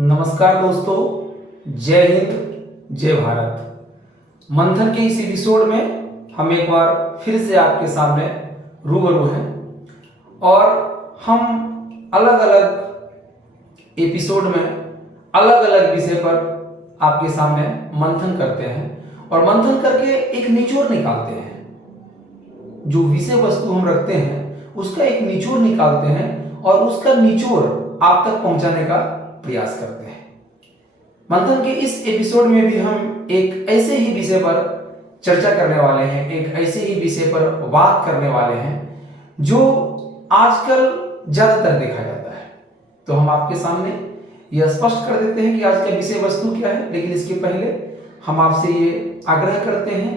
नमस्कार दोस्तों, जय हिंद, जय भारत। मंथन के इस एपिसोड में हम एक बार फिर से आपके सामने रूबरू हैं और हम अलग अलग एपिसोड में अलग अलग विषय पर आपके सामने मंथन करते हैं और मंथन करके एक निचोड़ निकालते हैं। जो विषय वस्तु हम रखते हैं उसका एक निचोड़ निकालते हैं और उसका निचोड़ आप तक पहुंचाने का प्रयास करते हैं। मंथन के इस एपिसोड में भी हम एक ऐसे ही विषय पर चर्चा करने वाले हैं, एक ऐसे ही विषय पर बात करने वाले हैं जो आजकल ज्यादातर देखा जाता है। तो हम आपके सामने यह स्पष्ट कर देते हैं कि आज का विषय वस्तु क्या है, लेकिन इसके पहले हम आपसे ये आग्रह करते हैं,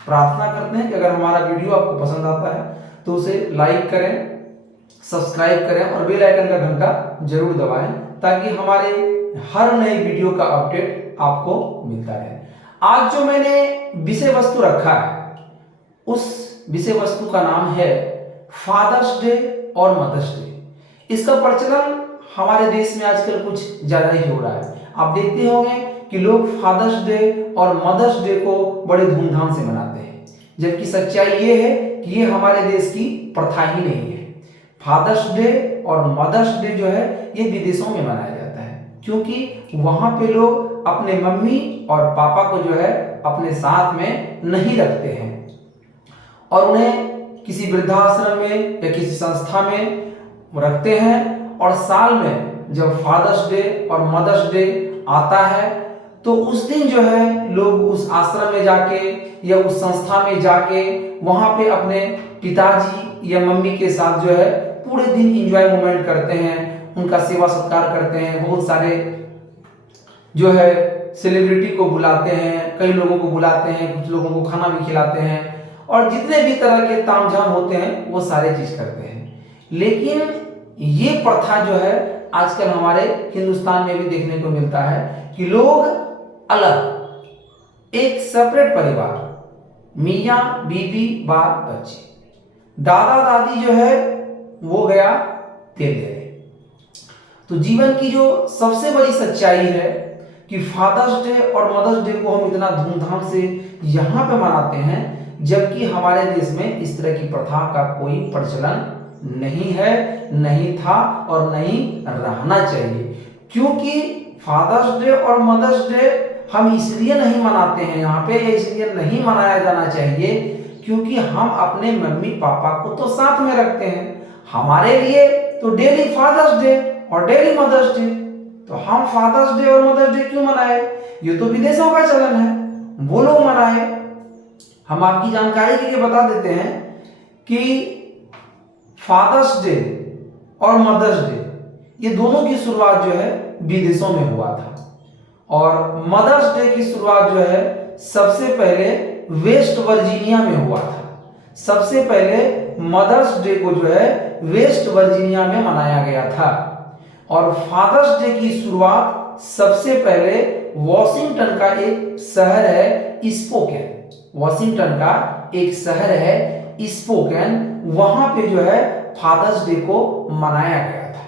प्रार्थना करते हैं कि अगर हमारा वीडियो आपको पसंद आता है तो उसे लाइक करें, सब्सक्राइब करें और बेल आइकन का घंटा जरूर दबाएं ताकि हमारे हर नए वीडियो का अपडेट आपको मिलता रहे। आज जो मैंने विषय वस्तु रखा है उस विषय वस्तु का नाम है फादर्स डे और मदर्स डे। इसका प्रचलन हमारे देश में आजकल कुछ ज्यादा ही हो रहा है। आप देखते होंगे कि लोग फादर्स डे और मदर्स डे को बड़े धूमधाम से मनाते हैं, जबकि सच्चाई ये है कि ये हमारे देश की प्रथा ही नहीं है। फादर्स डे और मदर्स डे जो है ये विदेशों में मनाया जाता है, क्योंकि वहां पे लोग अपने मम्मी और पापा को जो है अपने साथ में नहीं रखते हैं और उन्हें किसी वृद्धाश्रम में या किसी संस्था में रखते हैं। और साल में जब फादर्स डे और मदर्स डे आता है तो उस दिन जो है लोग उस आश्रम में जाके या उस संस्था में जाके वहां पे अपने पिताजी या मम्मी के साथ जो है पूरे दिन एंजॉय मोमेंट करते हैं, उनका सेवा सत्कार करते हैं। बहुत सारे जो है सेलिब्रिटी को बुलाते हैं, कई लोगों को बुलाते हैं, कुछ लोगों को खाना भी खिलाते हैं और जितने भी तरह के तामझाम होते हैं वो सारे चीज करते हैं। लेकिन ये प्रथा जो है आजकल हमारे हिंदुस्तान में भी देखने को मिलता है कि लोग अलग एक सेपरेट परिवार, मियाँ बीवी बाल बच्चे, दादा दादी जो है वो गया तेल ले गए। तो जीवन की जो सबसे बड़ी सच्चाई है कि फादर्स डे और मदर्स डे को हम इतना धूमधाम से यहाँ पे मनाते हैं, जबकि हमारे देश में इस तरह की प्रथा का कोई प्रचलन नहीं है, नहीं था और नहीं रहना चाहिए। क्योंकि फादर्स डे और मदर्स डे हम इसलिए नहीं मनाते हैं यहाँ पे, इसलिए नहीं मनाया जाना चाहिए क्योंकि हम अपने मम्मी पापा को तो साथ में रखते हैं। हमारे लिए तो डेली फादर्स डे और डेली मदर्स डे, तो हम फादर्स डे और मदर्स डे क्यों मनाए? ये तो विदेशों का चलन है, वो लोग मनाए। हम आपकी जानकारी के लिए बता देते हैं कि फादर्स डे और मदर्स डे ये दोनों की शुरुआत जो है विदेशों में हुआ था और मदर्स डे की शुरुआत जो है सबसे पहले वेस्ट वर्जीनिया में हुआ था। सबसे पहले मदर्स डे को जो है वेस्ट वर्जीनिया में मनाया गया था और फादर्स डे की शुरुआत सबसे पहले वॉशिंगटन का एक शहर है स्पोकेन, वॉशिंगटन का एक शहर है स्पोकेन, वहां पे जो है फादर्स डे को मनाया गया था।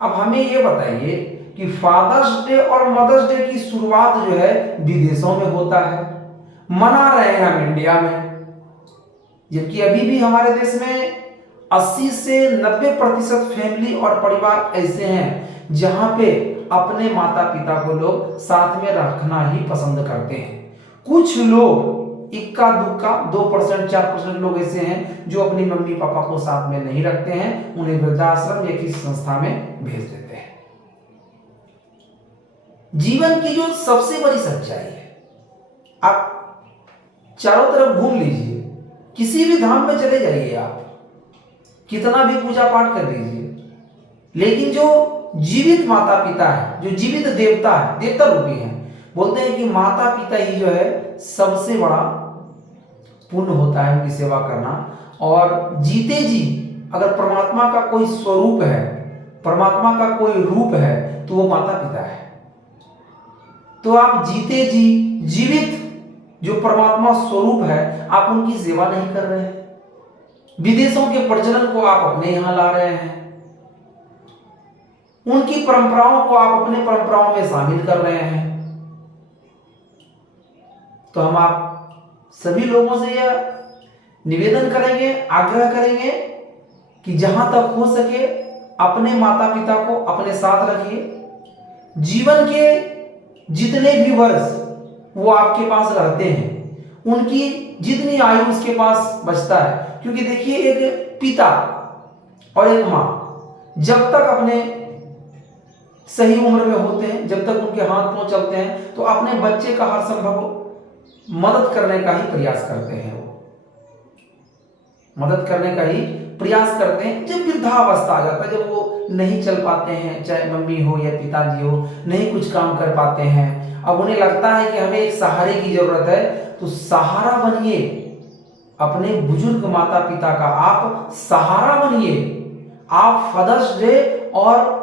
अब हमें ये बताइए कि फादर्स डे और मदर्स डे की शुरुआत जो है विदेशों में होता है, मना रहे हैं हम इंडिया में, जबकि अभी भी हमारे देश में 80 से 90% फैमिली और परिवार ऐसे हैं जहां पे अपने माता पिता को लोग साथ में रखना ही पसंद करते हैं। कुछ लोग इक्का दुक्का 2% 4% लोग ऐसे हैं जो अपनी मम्मी पापा को साथ में नहीं रखते हैं, उन्हें वृद्धाश्रम या किसी संस्था में भेज देते हैं। जीवन की जो सबसे बड़ी सच्चाई है, आप चारों तरफ घूम लीजिए, किसी भी धाम में चले जाइए, आप कितना भी पूजा पाठ कर लीजिए, लेकिन जो जीवित माता पिता है, जो जीवित देवता है, देवता रूपी है, बोलते हैं कि माता पिता ही जो है सबसे बड़ा पुण्य होता है उनकी सेवा करना। और जीते जी अगर परमात्मा का कोई स्वरूप है, परमात्मा का कोई रूप है तो वो माता पिता है। तो आप जीते जी जीवित जो परमात्मा स्वरूप है आप उनकी सेवा नहीं कर रहे हैं, विदेशों के प्रचलन को आप अपने यहां ला रहे हैं। उनकी परंपराओं को आप अपने परंपराओं में शामिल कर रहे हैं। तो हम आप सभी लोगों से यह निवेदन करेंगे, आग्रह करेंगे कि जहां तक हो सके अपने माता पिता को अपने साथ रखिए। जीवन के जितने भी वर्ष वो आपके पास रहते हैं, उनकी जितनी आयु उसके पास बचता है, क्योंकि देखिए एक पिता और एक माँ जब तक अपने सही उम्र में होते हैं, जब तक उनके हाथ पांव चलते हैं, तो अपने बच्चे का हर संभव मदद करने का ही प्रयास करते हैं। वो मदद करने का ही प्रयास करते हैं। जब वृद्धावस्था आ जाता है, जब वो नहीं चल पाते हैं, चाहे मम्मी हो या पिताजी हो, नहीं कुछ काम कर पाते हैं, अब उन्हें लगता है कि हमें एक सहारे की जरूरत है, तो सहारा बनिए अपने बुजुर्ग माता पिता का। आप सहारा बनिए। आप फादर्स डे और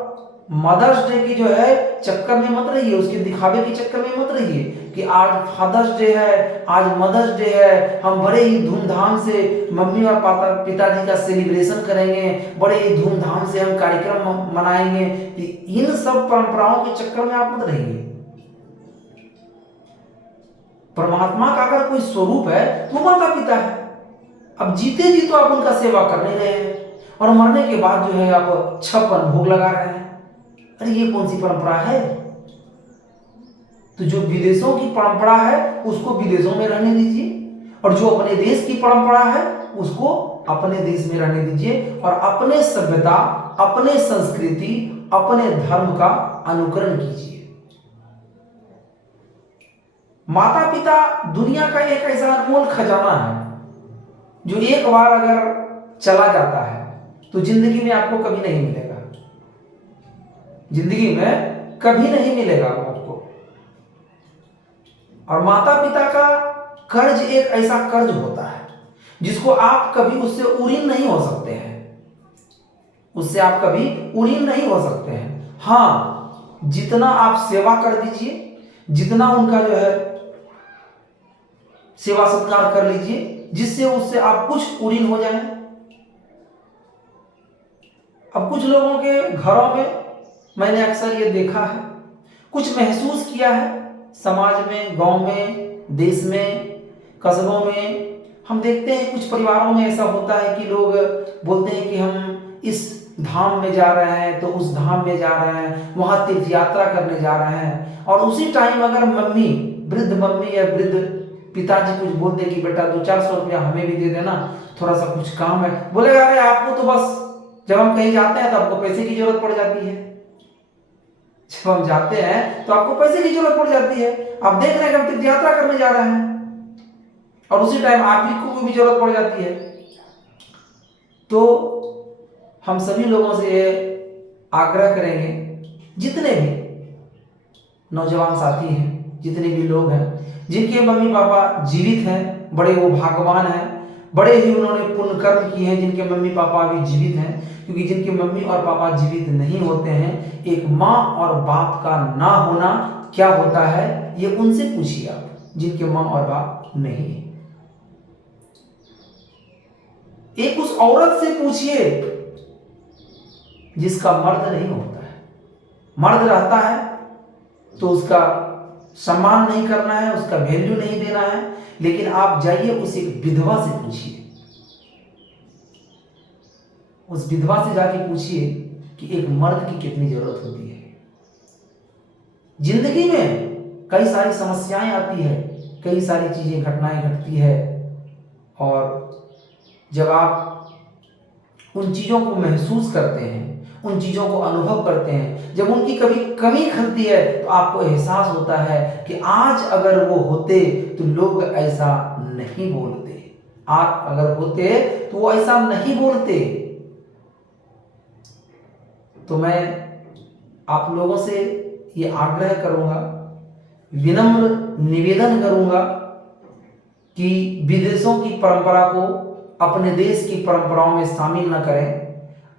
मदर्स डे की जो है चक्कर में मत रहिए, उसके दिखावे के चक्कर में मत रहिए कि आज फादर्स डे है, आज मदर्स डे है, हम बड़े ही धूमधाम से मम्मी और पापा पिताजी का सेलिब्रेशन करेंगे, बड़े ही धूमधाम से हम कार्यक्रम मनाएंगे। इन सब परंपराओं के चक्कर में आप मत रहिए। परमात्मा का अगर कोई स्वरूप है तो माता पिता है। अब जीते जी तो आप उनका सेवा कर नहीं रहे हैं, और मरने के बाद जो है आप 56 भोग लगा रहे हैं। अरे ये कौन सी परंपरा है? तो जो विदेशों की परंपरा है उसको विदेशों में रहने दीजिए, और जो अपने देश की परंपरा है उसको अपने देश में रहने दीजिए, और अपने सभ्यता, अपने संस्कृति, अपने धर्म का अनुकरण कीजिए। माता पिता दुनिया का एक ऐसा अनमोल खजाना है जो एक बार अगर चला जाता है तो जिंदगी में आपको कभी नहीं मिलेगा। जिंदगी में कभी नहीं मिलेगा आपको। और माता पिता का कर्ज एक ऐसा कर्ज होता है जिसको आप कभी उससे उड़ीन नहीं हो सकते हैं। उससे आप कभी उड़ीन नहीं हो सकते हैं। हाँ, जितना आप सेवा कर दीजिए, जितना उनका जो है सेवा सत्कार कर लीजिए, जिससे उससे आप कुछ उड़ीन हो जाए। अब कुछ लोगों के घरों में मैंने अक्सर ये देखा है, कुछ महसूस किया है, समाज में, गांव में, देश में, कस्बों में हम देखते हैं कुछ परिवारों में ऐसा होता है कि लोग बोलते हैं कि हम इस धाम में जा रहे हैं, तो उस धाम में जा रहे हैं, वहां तीर्थ यात्रा करने जा रहे हैं, और उसी टाइम अगर मम्मी, वृद्ध मम्मी या वृद्ध पिताजी कुछ बोलते हैं कि बेटा 200-400 रुपया हमें भी दे देना, थोड़ा सा कुछ काम है, बोलेगा अरे आपको तो बस जब हम कहीं जाते हैं तो आपको पैसे की जरूरत पड़ जाती है। जब हम जाते हैं तो आपको पैसे की जरूरत पड़ जाती है। आप देख रहे हैं कि हम तीर्थ यात्रा करने जा रहे हैं, और उसी टाइम आप ही को भी जरूरत पड़ जाती है। तो हम सभी लोगों से ये आग्रह करेंगे, जितने भी नौजवान साथी हैं, जितने भी लोग हैं जिनके मम्मी पापा जीवित हैं, बड़े वो भाग्यवान हैं, बड़े ही उन्होंने पुण्य कर्म किए हैं जिनके मम्मी पापा अभी जीवित हैं। क्योंकि जिनके मम्मी और पापा जीवित नहीं होते हैं, एक माँ और बाप का ना होना क्या होता है ये उनसे पूछिए आप, जिनके माँ और बाप नहीं है। एक उस औरत से पूछिए जिसका मर्द नहीं होता है। मर्द रहता है तो उसका सम्मान नहीं करना है, उसका वैल्यू नहीं देना है, लेकिन आप जाइए उस एक विधवा से पूछिए, उस विधवा से जाके पूछिए कि एक मर्द की कितनी जरूरत होती है। जिंदगी में कई सारी समस्याएं आती है, कई सारी चीजें, घटनाएं घटती है, और जब आप उन चीजों को महसूस करते हैं, उन चीजों को अनुभव करते हैं, जब उनकी कभी कमी खलती है तो आपको एहसास होता है कि आज अगर वो होते तो लोग ऐसा नहीं बोलते, आज अगर होते तो वो ऐसा नहीं बोलते। तो मैं आप लोगों से ये आग्रह करूंगा, विनम्र निवेदन करूंगा कि विदेशों की परंपरा को अपने देश की परंपराओं में शामिल न करें।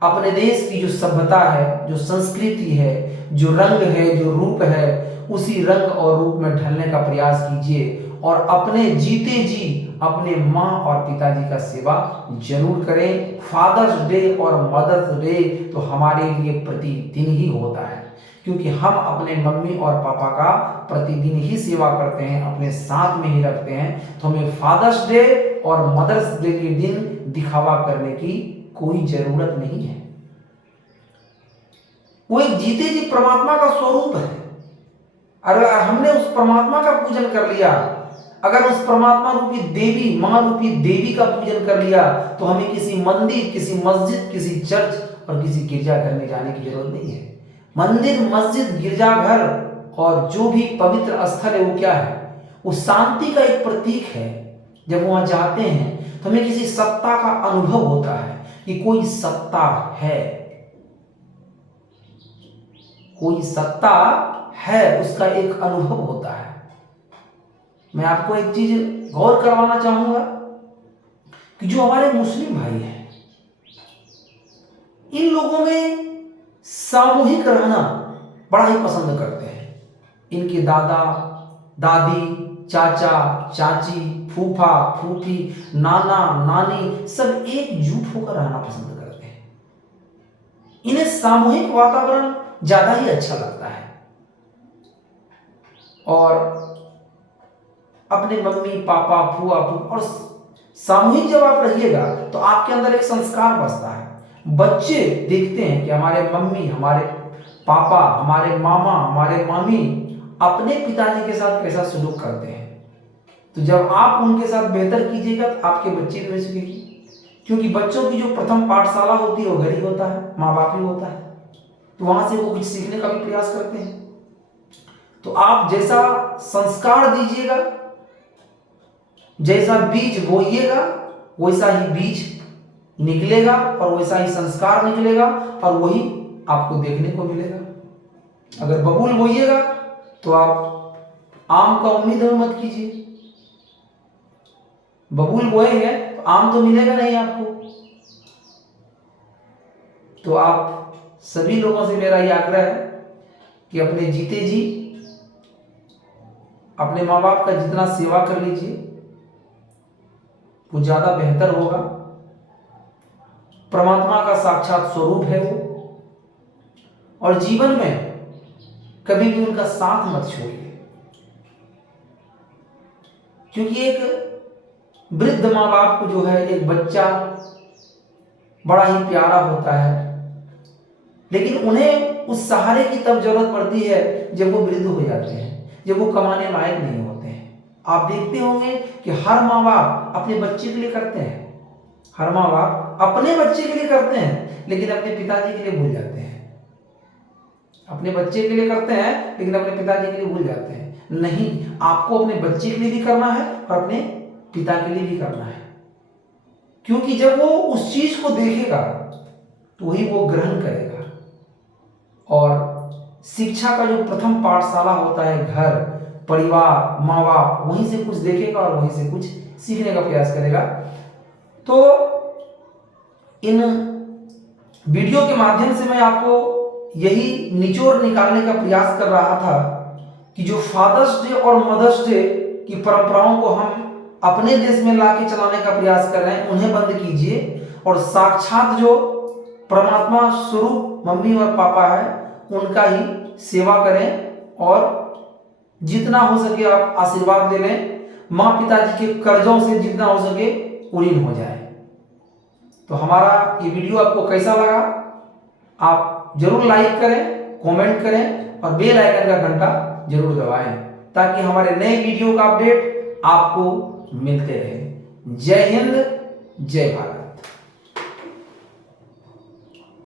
अपने देश की जो सभ्यता है, जो संस्कृति है, जो रंग है, जो रूप है, उसी रंग और रूप में ढलने का प्रयास कीजिए, और अपने जीते जी अपने माँ और पिताजी का सेवा जरूर करें। फादर्स डे और मदर्स डे तो हमारे लिए प्रतिदिन ही होता है, क्योंकि हम अपने मम्मी और पापा का प्रतिदिन ही सेवा करते हैं, अपने साथ में ही रखते हैं। तो हमें फादर्स डे और मदर्स डे के दिन दिखावा करने की कोई जरूरत नहीं है। वो एक जीते जी परमात्मा का स्वरूप है। अगर हमने उस परमात्मा का पूजन कर लिया, अगर उस परमात्मा रूपी देवी, मां रूपी देवी का पूजन कर लिया, तो हमें किसी मंदिर, किसी मस्जिद, किसी चर्च और किसी गिरजाघर में जाने की जरूरत नहीं है। मंदिर, मस्जिद, गिरजाघर और जो भी पवित्र स्थल है वो क्या है? वो शांति का एक प्रतीक है। जब वहां जाते हैं तो हमें किसी सत्ता का अनुभव होता है कि कोई सत्ता है, कोई सत्ता है, उसका एक अनुभव होता है। मैं आपको एक चीज गौर करवाना चाहूंगा कि जो हमारे मुस्लिम भाई हैं, इन लोगों में सामूहिक रहना बड़ा ही पसंद करते हैं। इनके दादा, दादी, चाचा, चाची, फूफा, फूफी, नाना, नानी सब एकजुट होकर रहना पसंद करते हैं। इन्हें सामूहिक वातावरण ज्यादा ही अच्छा लगता है। और अपने मम्मी, पापा, फूआ, और सामूहिक जब आप रहिएगा तो आपके अंदर एक संस्कार बसता है। बच्चे देखते हैं कि हमारे मम्मी, हमारे पापा, हमारे मामा, हमारे मामी अपने पिताजी के साथ कैसा सलूक करते हैं। तो जब आप उनके साथ बेहतर कीजिएगा तो आपके बच्चे भी वैसे कीजिए, क्योंकि बच्चों की जो प्रथम पाठशाला होती है वो घर ही होता है, माँ बाप ही होता है। तो वहां से वो कुछ सीखने का भी प्रयास करते हैं। तो आप जैसा संस्कार दीजिएगा, जैसा बीज बोइएगा, वैसा ही बीज निकलेगा और वैसा ही संस्कार निकलेगा और वही आपको देखने को मिलेगा। अगर बबूल बोइएगा तो आप आम का उम्मीद मत कीजिए। बबूल बोएंगे तो आम तो मिलेगा नहीं आपको। तो आप सभी लोगों से मेरा यह आग्रह है कि अपने जीते जी अपने माँ बाप का जितना सेवा कर लीजिए वो ज्यादा बेहतर होगा। परमात्मा का साक्षात स्वरूप है वो, और जीवन में कभी भी उनका साथ मत छोड़िए, क्योंकि एक वृद्ध माँ बाप को जो है एक बच्चा बड़ा ही प्यारा होता है, लेकिन उन्हें उस सहारे की तब जरूरत पड़ती है जब वो वृद्ध हो जाते हैं, जब वो कमाने लायक नहीं होते हैं। आप देखते होंगे कि हर माँ बाप अपने बच्चे के लिए करते हैं, हर माँ बाप अपने बच्चे के लिए करते हैं, लेकिन अपने पिताजी के लिए भूल जाते हैं। अपने बच्चे के लिए करते हैं लेकिन अपने पिताजी के लिए भूल जाते हैं। नहीं, आपको अपने बच्चे के लिए भी करना है और अपने पिता के लिए भी करना है, क्योंकि जब वो उस चीज को देखेगा तो वही वो ग्रहण करेगा। और शिक्षा का जो प्रथम पाठशाला होता है घर, परिवार, माँ बाप, वहीं से कुछ देखेगा और वहीं से कुछ सीखने का प्रयास करेगा। तो इन वीडियो के माध्यम से मैं आपको यही निचोड़ निकालने का प्रयास कर रहा था कि जो फादर्स डे और मदर्स डे की परंपराओं को हम अपने देश में लाके चलाने का प्रयास कर रहे हैं, उन्हें बंद कीजिए और साक्षात जो परमात्मा स्वरूप मम्मी और पापा है उनका ही सेवा करें और जितना हो सके आप आशीर्वाद ले लें। माँ पिताजी के कर्जों से जितना हो सके उलीन हो जाए। तो हमारा ये वीडियो आपको कैसा लगा आप जरूर लाइक करें, कमेंट करें और बेल आइकन का घंटा जरूर दबाएं, ताकि हमारे नए वीडियो का अपडेट आपको मिलते रहे। जय हिंद, जय भारत।